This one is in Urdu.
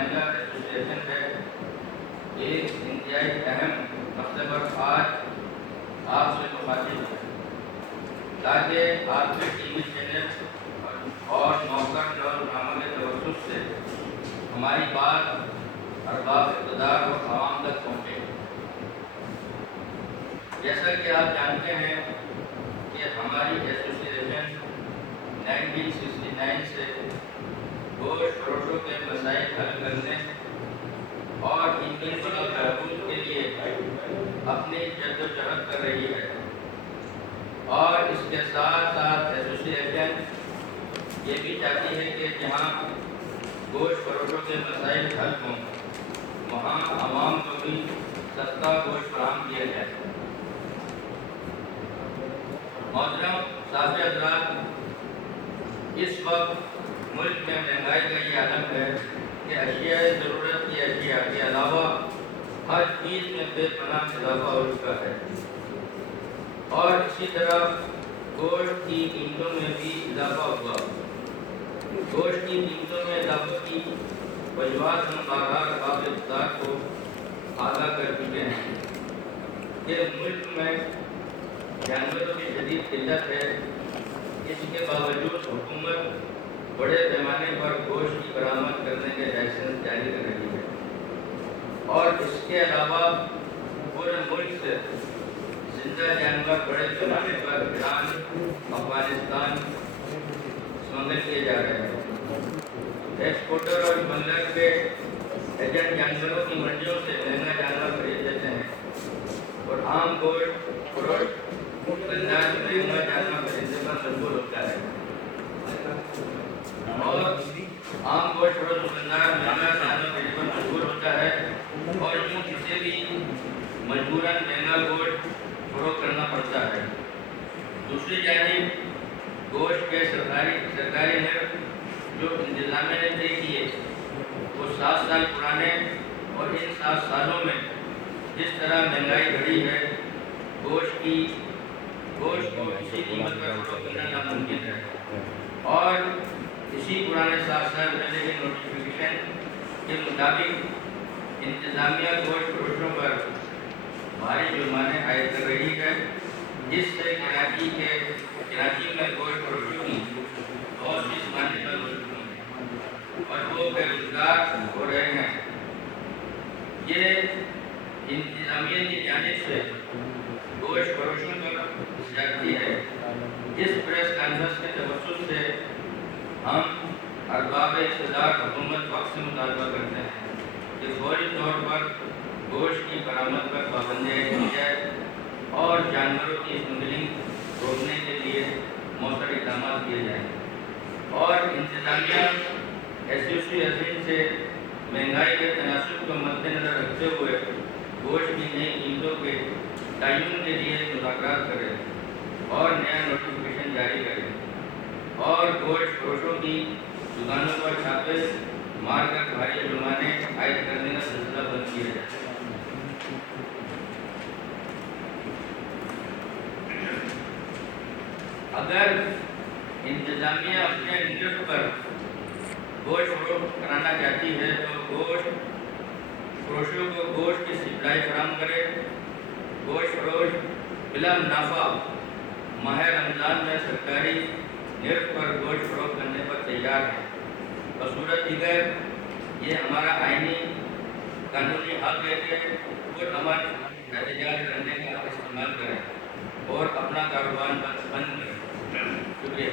نمائندہ ایسوسیشن ہے، ایک انتہائی اہم مسئلے پر آج آپ سے مخاطب ہے تاکہ آپ کے ٹی وی چینل اور موقع نامہ کے توسط سے ہماری بات ارباب اقتدار اور عوام تک پہنچے۔ جیسا کہ آپ جانتے ہیں کہ ہماری ایسوسیشن 1969 سے گوشت فروشوں کے مسائل حل کرنے اور ان کی بہبود کے لیے اپنی جدوجہد کر رہی ہے، اور اس کے ساتھ ساتھ ایسوسیشن یہ بھی چاہتی ہے کہ جہاں گوشت فروشوں کے مسائل حل ہوں وہاں عوام کو بھی سستا گوشت فراہم کیا جائے۔ محترم صاحب حضرات، اس وقت ملک میں مہنگائی کا یہ عالم ہے کہ اشیاء ضرورت کی اشیاء کے علاوہ ہر چیز میں بے پناہ اضافہ ہو چکا ہے، اور اسی طرح گوشت کی قیمتوں میں بھی اضافہ ہوا۔ گوشت کی قیمتوں میں اضافے کی وجوہات ہم بارہا ارباب اقتدار کو آگاہ کر چکے ہیں کہ ملک میں جانوروں کی شدید قلت ہے، اس کے باوجود حکومت بڑے پیمانے پر گوشت کی برآمد کرنے کے لائسنس جاری کر رہی ہے، اور اس کے علاوہ پورے ملک سے زندہ جانور بڑے پیمانے پر ایران، افغانستان سمگل کیے جا رہے ہیں۔ ایکسپورٹر اور بنگر کے ایجنٹ جانوروں کی منڈیوں سے مہنگا جانور خرید لیتے ہیں، اور عام گوشت فروش بازار میں مہنگا جانور خریدنے پر مجبور ہوتا ہے، اور عام گوشت فروش بازار مہنگا جانور خریدنے پر مجبور ہوتا ہے، اور یوں کسی بھی مجبوراً مہنگا گوشت فروخت کرنا پڑتا ہے۔ دوسری جانب گوشت کے سرکاری نرخ جو انتظامیہ نے طے کیے وہ 7 سال پرانے، اور ان 7 سالوں میں جس طرح مہنگائی بڑھی ہے گوشت کو اسی قیمت پر فروخت کرنا ناممکن ہے، اور اسی پرانے 7 سال پہلے کے نوٹیفیکیشن کے مطابق انتظامیہ گوشت فروشوں پر بھاری جرمانے عائد کر رہی ہے، جس سے کراچی میں گوشت فروشوں کی بہت سی دکانیں بند ہو چکی ہیں اور وہ بے روزگار ہو رہے ہیں۔ یہ انتظامیہ کی جانب سے گوشت فروشوں پر زیادتی ہے۔ اس پریس کانفرنس کے توسط سے ہم ارباب اقتدار حکومت وقت سے مطالبہ کرتے ہیں کہ فوری طور پر گوشت کی برآمد پر پابندی کی جائے اور جانوروں کی اسمگلنگ روکنے کے لیے مؤثر اقدامات کیے جائیں، اور انتظامیہ ایسوسیشن سے مہنگائی کے تناسب کو مد نظر رکھتے ہوئے گوشت کی نئی قیمتوں کے تعین کے لیے مذاکرات کرے اور نیا نوٹیفیکیشن جاری کرے، اور گوشت فروشوں کی دکانوں پر چھاپے مار کر بھاری جرمانے عائد کرنے کا سلسلہ بند کیا جائے۔ اگر انتظامیہ اپنے نرخ پر گوشت فروخت کرانا چاہتی ہے تو گوشت فروشوں کو گوشت کی سپلائی فراہم کرے۔ گوشت فروش بلا منافع ماہ رمضان میں سرکاری نرخ پر گوشت فروخت کرنے پر تیار ہے، بصورت دیگر یہ ہمارا آئینی قانونی حق ہے کہ پرامن احتجاج کرنے کا استعمال کریں اور اپنا کاروبار بند کریں۔ شکریہ۔